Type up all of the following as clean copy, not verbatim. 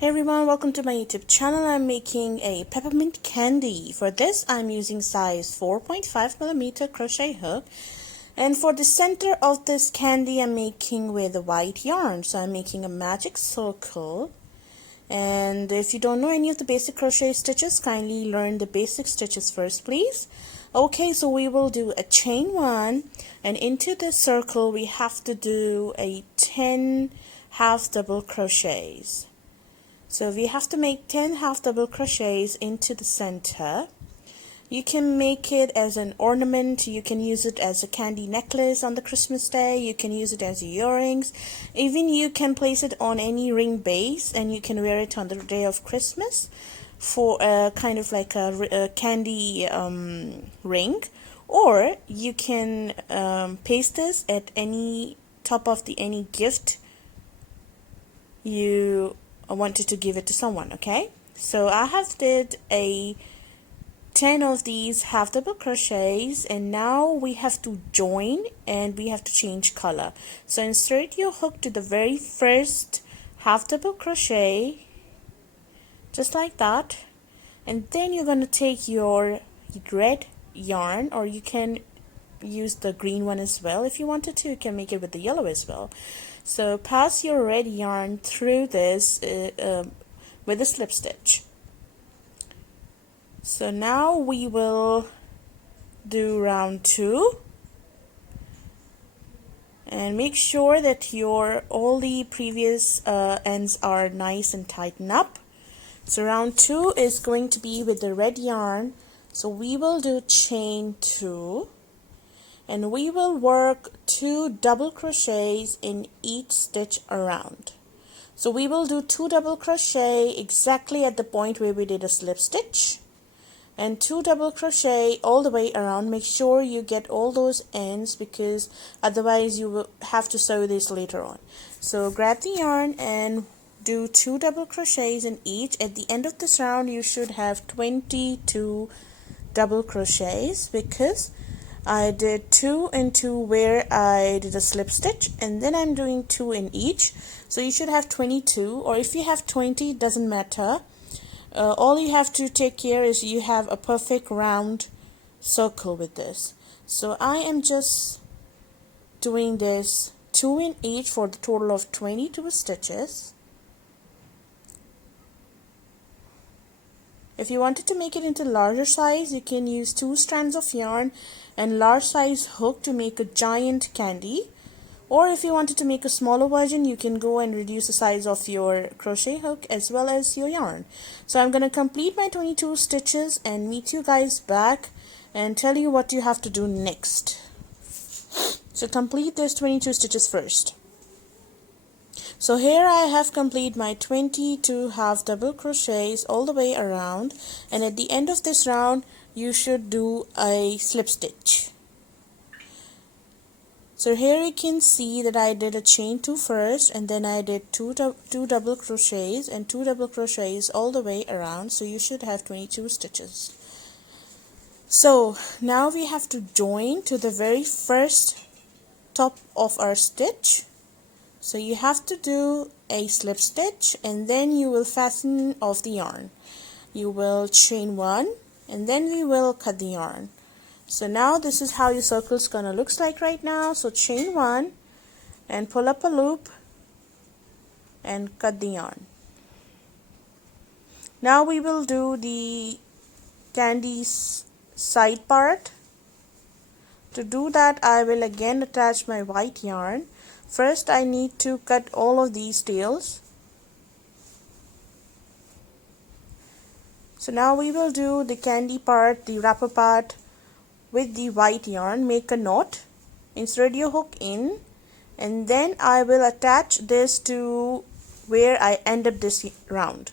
Hey everyone, welcome to my YouTube channel. I'm making a peppermint candy. For this, I'm using size 4.5mm crochet hook. And for the center of this candy, I'm making with a white yarn. So I'm making a magic circle. And if you don't know any of the basic crochet stitches, kindly learn the basic stitches first, please. Okay, so we will do a chain 1, and into this circle we have to do a 10 half double crochets. So we have to make 10 half double crochets into the center. You can make it as an ornament, you can use it as a candy necklace on the Christmas day, you can use it as earrings, even you can place it on any ring base and you can wear it on the day of Christmas for a kind of like a candy ring, or you can paste this at any top of the any gift you wanted to give it to someone. Okay, so I have did a 10 of these half double crochets, and now we have to join and we have to change color. So insert your hook to the very first half double crochet, just like that, and then you're going to take your red yarn, or you can use the green one as well. If you wanted to, you can make it with the yellow as well. So pass your red yarn through this with a slip stitch. So now we will do round 2, and make sure that your all the previous ends are nice and tighten up. So round 2 is going to be with the red yarn. So we will do chain 2, and we will work 2 double crochets in each stitch around. So we will do 2 double crochet exactly at the point where we did a slip stitch, and 2 double crochet all the way around. Make sure you get all those ends, because otherwise you will have to sew this later on. So grab the yarn and do 2 double crochets in each. At the end of this round you should have 22 double crochets, because I did 2 and 2 where I did a slip stitch, and then I'm doing 2 in each. So you should have 22, or if you have 20, it doesn't matter. All you have to take care is you have a perfect round circle with this. So I am just doing this 2 in each for the total of 22 stitches. If you wanted to make it into larger size, you can use 2 strands of yarn and large size hook to make a giant candy. Or if you wanted to make a smaller version, you can go and reduce the size of your crochet hook as well as your yarn. So I'm going to complete my 22 stitches and meet you guys back and tell you what you have to do next. So complete this 22 stitches first. So here I have completed my 22 half double crochets all the way around, and at the end of this round you should do a slip stitch. So here you can see that I did a chain 2 first, and then I did two double crochets and 2 double crochets all the way around. So you should have 22 stitches. So now we have to join to the very first top of our stitch. So you have to do a slip stitch, and then you will fasten off the yarn. You will chain 1, and then we will cut the yarn. So now this is how your circle is gonna looks like right now. So chain 1 and pull up a loop and cut the yarn. Now we will do the candy's side part. To do that, I will again attach my white yarn. First I need to cut all of these tails. So now we will do the candy part, the wrapper part, with the white yarn. Make a knot, insert your hook in, and then I will attach this to where I end up this round.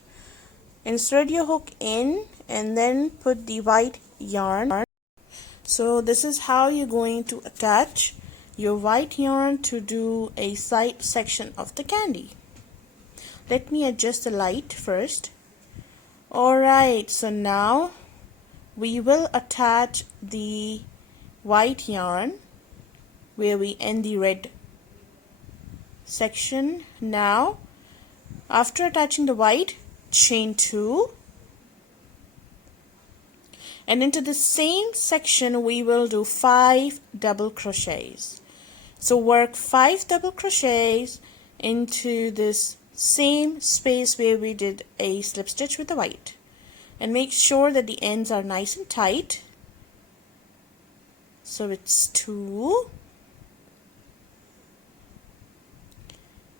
Insert your hook in and then put the white yarn. So this is how you're going to attach your white yarn to do a side section of the candy. Let me adjust the light first. Alright, so now we will attach the white yarn where we end the red section. Now After attaching the white, chain 2, and into the same section we will do 5 double crochets. So work 5 double crochets into this same space where we did a slip stitch with the white, and make sure that the ends are nice and tight. So it's 2,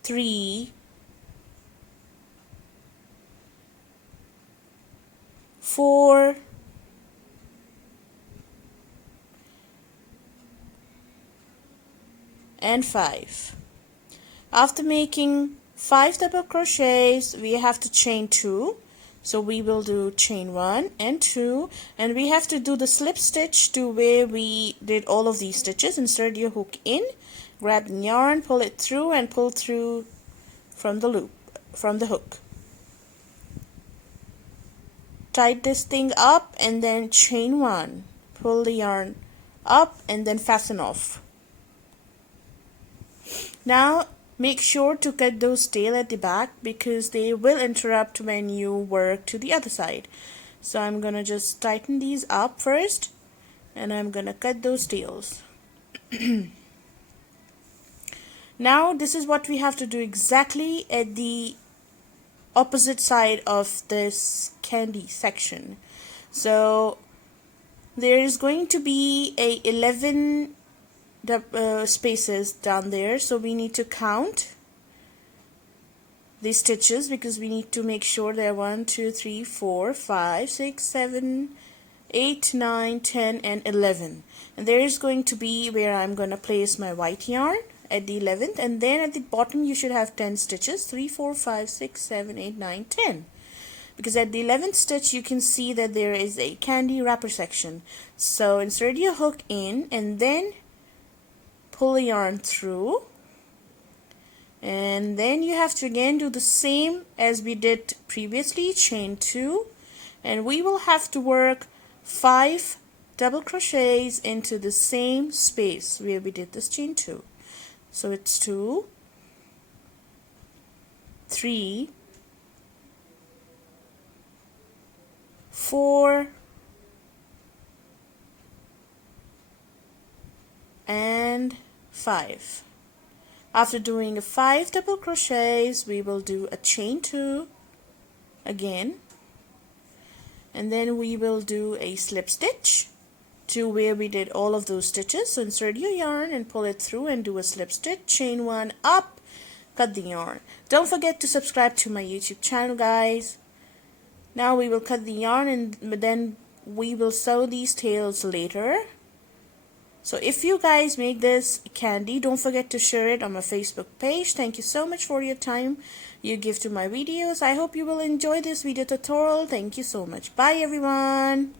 3, 4, and 5. After making 5 double crochets, we have to chain 2. So we will do chain 1 and 2, and we have to do the slip stitch to where we did all of these stitches. Insert your hook in, grab the yarn, pull it through, and pull through from the loop, from the hook. Tie this thing up and then chain 1. Pull the yarn up and then fasten off. Now make sure to cut those tail at the back because they will interrupt when you work to the other side. So I'm gonna just tighten these up first, and I'm gonna cut those tails. Now this is what we have to do exactly at the opposite side of this candy section. So there is going to be a 11 spaces down there, so we need to count the stitches because we need to make sure there are 1, 2, 3, 4, 5, 6, 7, 8, 9, 10, and 11. And there is going to be where I'm going to place my white yarn at the 11th, and then at the bottom you should have 10 stitches, 3, 4, 5, 6, 7, 8, 9, 10. Because at the 11th stitch you can see that there is a candy wrapper section. So insert your hook in and then pull the yarn through, and then you have to again do the same as we did previously, chain 2, and we will have to work 5 double crochets into the same space where we did this chain 2. So it's 2, 3, 4, and 5. After doing 5 double crochets, we will do a chain 2 again, and then we will do a slip stitch to where we did all of those stitches. So insert your yarn and pull it through and do a slip stitch, chain 1 up, cut the yarn. Don't forget to subscribe to my YouTube channel, guys. Now we will cut the yarn and then we will sew these tails later. So if you guys make this candy, don't forget to share it on my Facebook page. Thank you so much for your time you give to my videos. I hope you will enjoy this video tutorial. Thank you so much. Bye everyone.